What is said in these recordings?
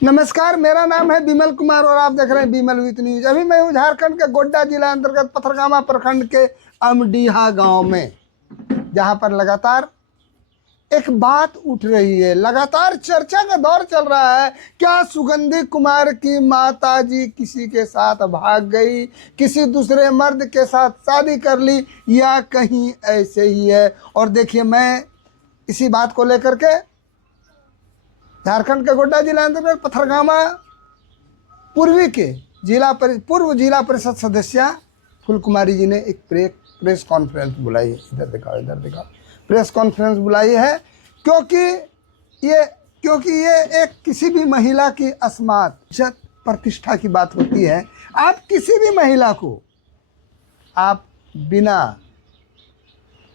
नमस्कार, मेरा नाम है बिमल कुमार और आप देख रहे हैं बिमल विथ न्यूज। अभी मैं हूँ झारखंड के गोड्डा जिला अंतर्गत पथरगामा प्रखंड के अमडीहा गांव में, जहां पर लगातार एक बात उठ रही है, लगातार चर्चा का दौर चल रहा है। क्या सुगंधी कुमार की माताजी किसी के साथ भाग गई, किसी दूसरे मर्द के साथ शादी कर ली, या कहीं ऐसे ही है? और देखिए, मैं इसी बात को लेकर के झारखंड के गोड्डा जिला अंतर्गत पथरगामा पूर्वी के पूर्व जिला परिषद सदस्य फूल कुमारी जी ने एक प्रेस कॉन्फ्रेंस बुलाई है। इधर दिखाओ, प्रेस कॉन्फ्रेंस बुलाई है क्योंकि ये एक किसी भी महिला की अस्मात, इज्जत, प्रतिष्ठा की बात होती है। आप किसी भी महिला को आप बिना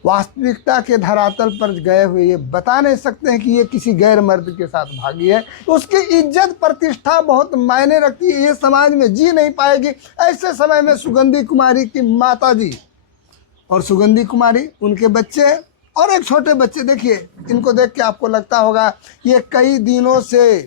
वास्तविकता के धरातल पर गए हुए ये बता नहीं सकते हैं कि ये किसी गैर मर्द के साथ भागी है। उसकी इज्जत प्रतिष्ठा बहुत मायने रखती है, ये समाज में जी नहीं पाएगी। ऐसे समय में सुगंधी कुमारी की माताजी और सुगंधी कुमारी, उनके बच्चे और एक छोटे बच्चे, देखिए इनको देख के आपको लगता होगा ये कई दिनों से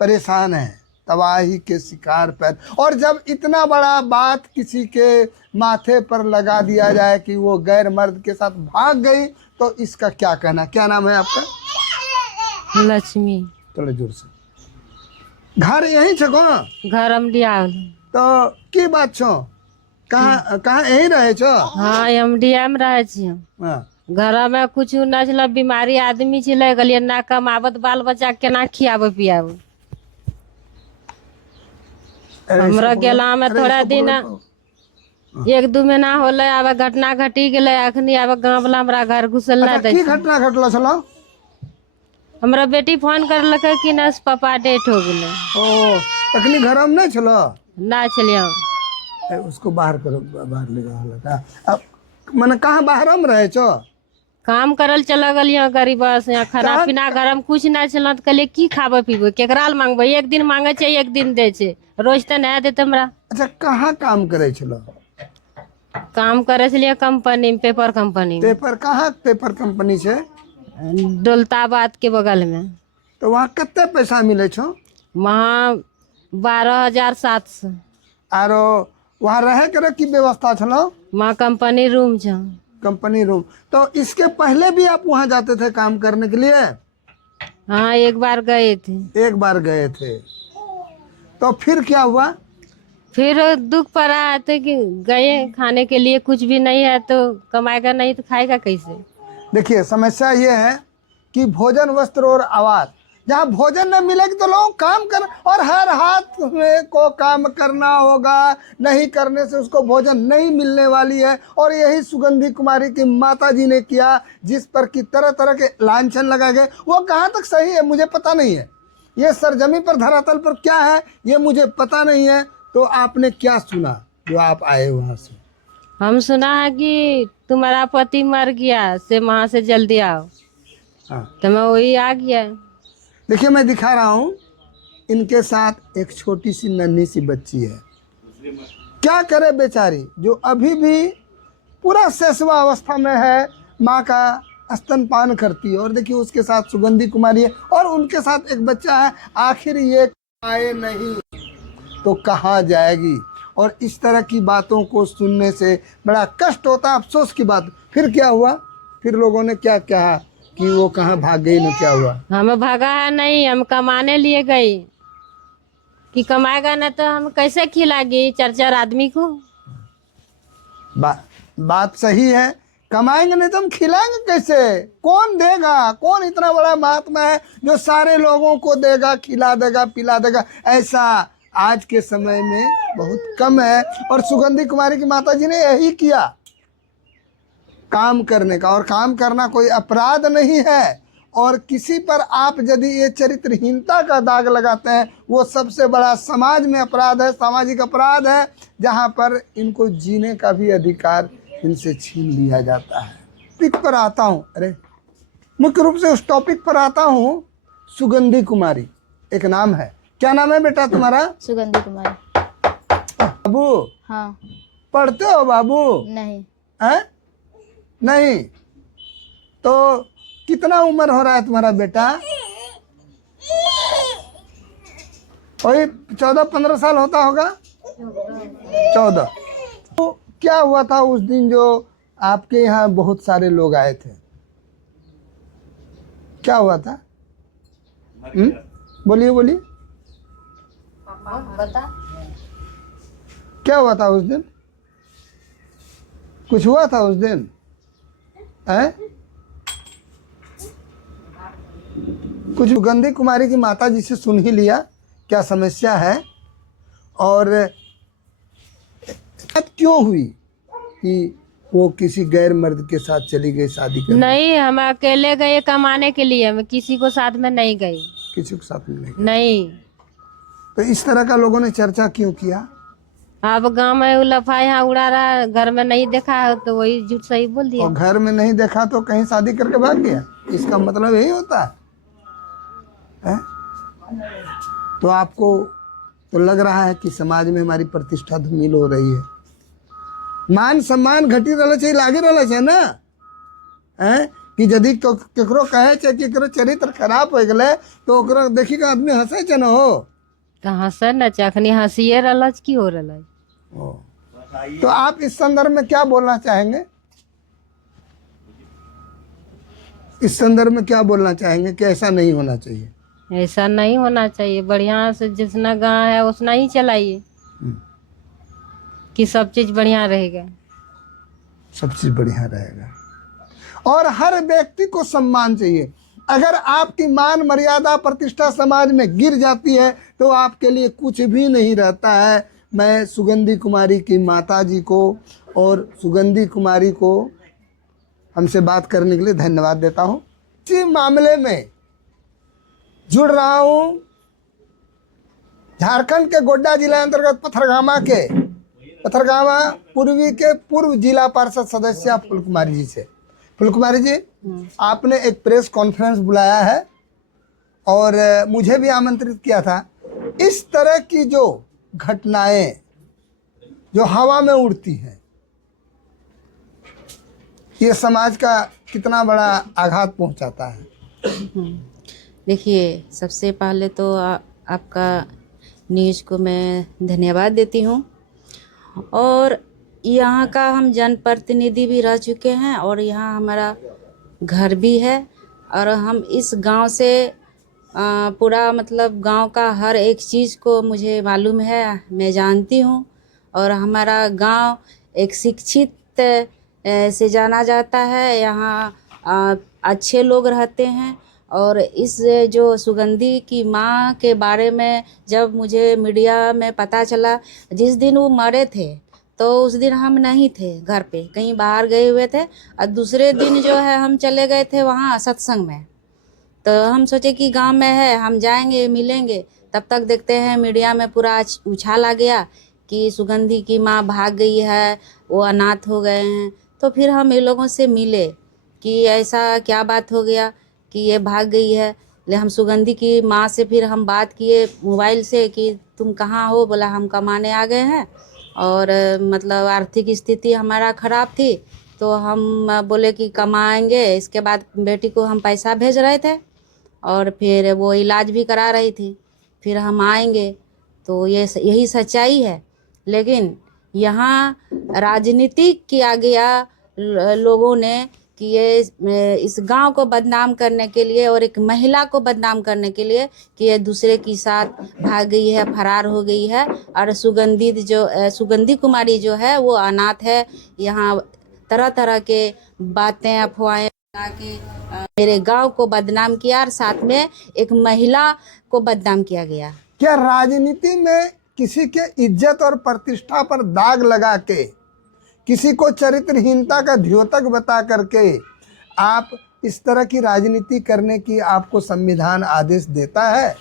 परेशान है, तबाही के शिकार पर। और जब इतना बड़ा बात किसी के माथे पर लगा दिया जाए कि वो गैर मर्द के साथ भाग गई, तो इसका क्या कहना? क्या नाम है आपका? लक्ष्मी। थोड़े जोर से। घर यही छको? घर अमडिया। तो की बात छो? कहाँ कहाँ यही रहे छो? हाँ, अमडिया में रहे छी। हाँ। घर में कुछ न छल, बीमारी आदमी छे, गलिए ना कमावत, बाल बच्चा केना खियाब पियाब। हमरा गेला में थोड़ा दिन, एक दू महीना होले, अब घटना घटी गेले। अखनी अब गाँव वाला हमरा घर घुसल ना दे। की घटना घटलो छलो? हमरा बेटी फोन करलकै कि ना पापा डेथ हो गेले। ओ, अखनी घर में नहीं छलो? ना छलियो। उसको बाहर करो, बाहर ले जाओ लगा। अब मने कहाँ बाहर में रहे छो? काम करल चला गलियो गरीब से, यहाँ खाना पीना घर में कुछ ना चल, तो कहलिए की खाबे पीबे, केकरा मांगबे? एक दिन मांगे छे, एक दिन दे छे, रोज तो नहीं देते हमरा। अच्छा, कहाँ काम करे छलो? काम करे छलिए कंपनी में, पेपर कंपनी में। पेपर कहाँ? पेपर कंपनी से दौलताबाद के बगल में। तो वहाँ कितने पैसा मिले छो? वहाँ 12,700। आरो वहाँ रहे करे की व्यवस्था छलो? वहाँ कंपनी रूम छ। Company room. तो इसके पहले भी आप वहाँ जाते थे काम करने के लिए? हाँ, एक बार गए थे। एक बार गए थे, तो फिर क्या हुआ? फिर दुख पड़ा थे कि गए खाने के लिए, कुछ भी नहीं है तो कमाएगा नहीं तो खाएगा कैसे? देखिए, समस्या ये है कि भोजन, वस्त्र और आवास, जहाँ भोजन न मिलेगी तो लोग काम कर, और हर हाथ में को काम करना होगा, नहीं करने से उसको भोजन नहीं मिलने वाली है। और यही सुगंधी कुमारी की माताजी ने किया, जिस पर कि तरह तरह के लांछन लगाए गए। वो कहाँ तक सही है मुझे पता नहीं है, ये सरजमी पर, धरातल पर क्या है ये मुझे पता नहीं है। तो आपने क्या सुना जो आप आए वहाँ से? हम सुना है कि तुम्हारा पति मर गया, से वहाँ से जल्दी आओ। हाँ, तो मैं वही आ गया। देखिए, मैं दिखा रहा हूँ, इनके साथ एक छोटी सी नन्ही सी बच्ची है। क्या करे बेचारी, जो अभी भी पूरा सेसवा अवस्था में है, माँ का स्तनपान करती है। और देखिए, उसके साथ सुगंधी कुमारी है और उनके साथ एक बच्चा है। आखिर ये आए नहीं तो कहाँ जाएगी? और इस तरह की बातों को सुनने से बड़ा कष्ट होता है, अफसोस की बात। फिर क्या हुआ? फिर लोगों ने क्या कहा कि वो कहाँ भाग गई ना? क्या हुआ? हम भागा है नहीं, हम कमाने लिए गई। कि कमाएगा ना तो हम कैसे खिलाएगी 4-4 आदमी को? बात सही है, कमाएंगे नहीं तो हम खिलाएंगे कैसे? कौन देगा? कौन इतना बड़ा महात्मा है जो सारे लोगों को देगा, खिला देगा, पिला देगा? ऐसा आज के समय में बहुत कम है। और सुगंधी कुमारी की माताजी ने यही किया, काम करने का। और काम करना कोई अपराध नहीं है। और किसी पर आप यदि ये चरित्रहीनता का दाग लगाते हैं, वो सबसे बड़ा समाज में अपराध है, सामाजिक अपराध है, जहाँ पर इनको जीने का भी अधिकार इनसे छीन लिया जाता है। टॉपिक पर आता हूँ, अरे मुख्य रूप से उस टॉपिक पर आता हूँ। सुगंधी कुमारी एक नाम है। क्या नाम है बेटा तुम्हारा? सुगंधी कुमारी। बाबू? हाँ। पढ़ते हो बाबू? नहीं। हैं? नहीं? तो कितना उम्र हो रहा है तुम्हारा बेटा? वही 14-15 साल होता होगा, 14। तो क्या हुआ था उस दिन जो आपके यहाँ बहुत सारे लोग आए थे, क्या हुआ था? बोलिए बोलिए, क्या हुआ था उस दिन? कुछ हुआ था उस दिन? हैं? कुछ सुगंधी कुमारी की माता जी से सुन ही लिया क्या समस्या है, और बात क्यों हुई कि वो किसी गैर मर्द के साथ चली गई शादी करने? नहीं, हम अकेले गए कमाने के लिए, मैं किसी को साथ में नहीं गई। किसी के साथ में नहीं? नहीं। तो इस तरह का लोगों ने चर्चा क्यों किया? अब गांव में लफा यहाँ उड़ा रहा, घर में नहीं देखा है तो वही झूठ सही बोल दिया। और घर में नहीं देखा तो कहीं शादी करके भाग गया, इसका मतलब यही होता है? तो आपको तो लग रहा है कि समाज में हमारी प्रतिष्ठा धूमिल हो रही है, मान सम्मान घटी रहना चाहिए, लागे रहना चाहिए ना, हैं? कि यदि केकरो कहे छे कि केकरो चरित्र खराब हो गए तो ओकरा देखी का आदमी हंसे छे ना, हो तो हंसे न अखनी हंसिए रहल की हो रहल। तो आप इस संदर्भ में क्या बोलना चाहेंगे? इस संदर्भ में क्या बोलना चाहेंगे कि ऐसा नहीं होना चाहिए? ऐसा नहीं होना चाहिए, बढ़िया से जितना गाँव है उतना ही चलाइए कि सब चीज बढ़िया रहेगा। सब चीज बढ़िया रहेगा और हर व्यक्ति को सम्मान चाहिए। अगर आपकी मान मर्यादा प्रतिष्ठा समाज में गिर जाती है तो आपके लिए कुछ भी नहीं रहता है। मैं सुगंधी कुमारी की माता जी को और सुगंधी कुमारी को हमसे बात करने के लिए धन्यवाद देता हूँ। इसी मामले में जुड़ रहा हूँ झारखंड के गोड्डा जिला अंतर्गत पथरगामा पूर्वी के पूर्व जिला पार्षद सदस्य फूल कुमारी जी से। फूल कुमारी जी, आपने एक प्रेस कॉन्फ्रेंस बुलाया है और मुझे भी आमंत्रित किया था। इस तरह की जो घटनाएं जो हवा में उड़ती हैं, ये समाज का कितना बड़ा आघात पहुंचाता है? देखिए, सबसे पहले तो आपका न्यूज़ को मैं धन्यवाद देती हूँ। और यहाँ का हम जनप्रतिनिधि भी रह चुके हैं और यहाँ हमारा घर भी है और हम इस गांव से पूरा मतलब गांव का हर एक चीज़ को मुझे मालूम है, मैं जानती हूँ। और हमारा गांव एक शिक्षित से जाना जाता है, यहाँ अच्छे लोग रहते हैं। और इस जो सुगंधी की माँ के बारे में जब मुझे मीडिया में पता चला, जिस दिन वो मरे थे तो उस दिन हम नहीं थे घर पे, कहीं बाहर गए हुए थे और दूसरे दिन जो है हम चले गए थे वहाँ सत्संग में। तो हम सोचे कि गांव में है, हम जाएंगे मिलेंगे, तब तक देखते हैं मीडिया में पूरा उछाल आ गया कि सुगंधी की माँ भाग गई है, वो अनाथ हो गए हैं। तो फिर हम ये लोगों से मिले कि ऐसा क्या बात हो गया कि ये भाग गई है। ले हम सुगंधी की माँ से फिर हम बात किए मोबाइल से कि तुम कहाँ हो? बोला हम कमाने आ गए हैं और मतलब आर्थिक स्थिति हमारा ख़राब थी तो हम बोले कि कमाएंगे। इसके बाद बेटी को हम पैसा भेज रहे थे और फिर वो इलाज भी करा रही थी, फिर हम आएंगे। तो यही सच्चाई है। लेकिन यहाँ राजनीति किया गया लोगों ने कि ये इस गांव को बदनाम करने के लिए और एक महिला को बदनाम करने के लिए कि ये दूसरे के साथ भाग गई है, फरार हो गई है। और सुगंधी कुमारी जो है वो अनाथ है। यहाँ तरह तरह के बातें अफवाहें के मेरे गांव को बदनाम किया और साथ में एक महिला को बदनाम किया गया। क्या राजनीति में किसी के इज्जत और प्रतिष्ठा पर दाग लगा के, किसी को चरित्रहीनता का द्योतक बता करके आप इस तरह की राजनीति करने की आपको संविधान आदेश देता है?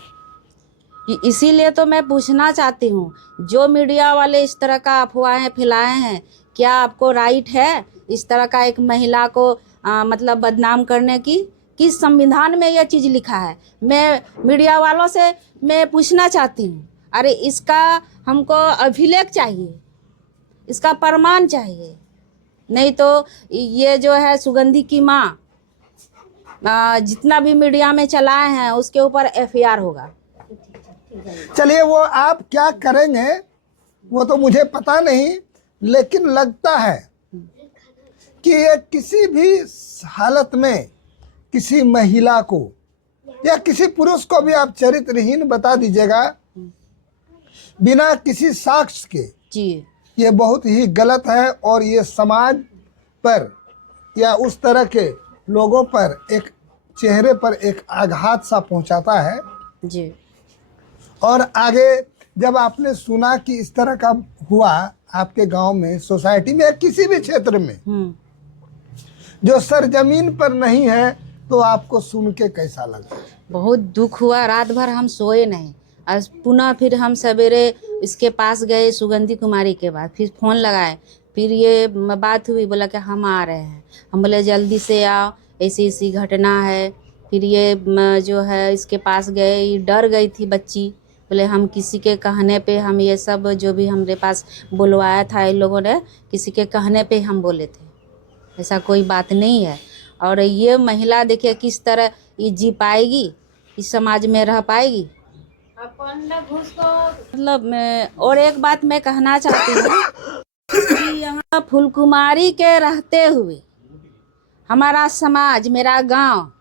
इसीलिए तो मैं पूछना चाहती हूँ, जो मीडिया वाले इस तरह का अफवाहें फैलाए हैं, क्या आपको राइट है इस तरह का एक महिला को मतलब बदनाम करने की? किस संविधान में यह चीज़ लिखा है? मैं मीडिया वालों से मैं पूछना चाहती हूँ, अरे इसका हमको अभिलेख चाहिए, इसका प्रमाण चाहिए। नहीं तो ये जो है सुगंधी की माँ जितना भी मीडिया में चलाए हैं उसके ऊपर FIR होगा। चलिए, वो आप क्या करेंगे वो तो मुझे पता नहीं, लेकिन लगता है कि ये किसी भी हालत में किसी महिला को या किसी पुरुष को भी आप चरित्रहीन बता दीजिएगा बिना किसी साक्ष्य के, जी ये बहुत ही गलत है और ये समाज पर या उस तरह के लोगों पर एक चेहरे पर एक आघात सा पहुंचाता है। जी। और आगे जब आपने सुना कि इस तरह का हुआ आपके गांव में, सोसाइटी में या किसी भी क्षेत्र में जो सरजमीन पर नहीं है, तो आपको सुन के कैसा लगा? बहुत दुख हुआ, रात भर हम सोए नहीं। आज पुनः फिर हम सवेरे इसके पास गए, सुगंधी कुमारी के बाद फिर फ़ोन लगाए, फिर ये बात हुई, बोला कि हम आ रहे हैं। हम बोले जल्दी से आओ, ऐसी ऐसी घटना है। फिर ये जो है इसके पास गए, ये डर गई थी बच्ची, बोले हम किसी के कहने पे हम ये सब जो भी हमारे पास बुलवाया था इन लोगों ने, किसी के कहने पे हम बोले थे, ऐसा कोई बात नहीं है। और ये महिला देखिए किस तरह ये जी पाएगी, इस समाज में रह पाएगी। मतलब और एक बात मैं कहना चाहती हूँ कि यहाँ फूलकुमारी के रहते हुए हमारा समाज, मेरा गांव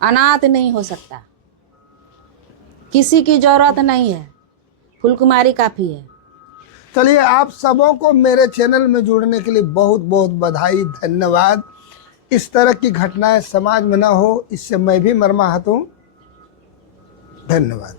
अनाथ नहीं हो सकता। किसी की जरूरत नहीं है, फूलकुमारी काफ़ी है। चलिए, आप सबों को मेरे चैनल में जुड़ने के लिए बहुत बहुत बधाई, धन्यवाद। इस तरह की घटनाएं समाज में ना हो, इससे मैं भी मर्माहत हूँ। धन्यवाद।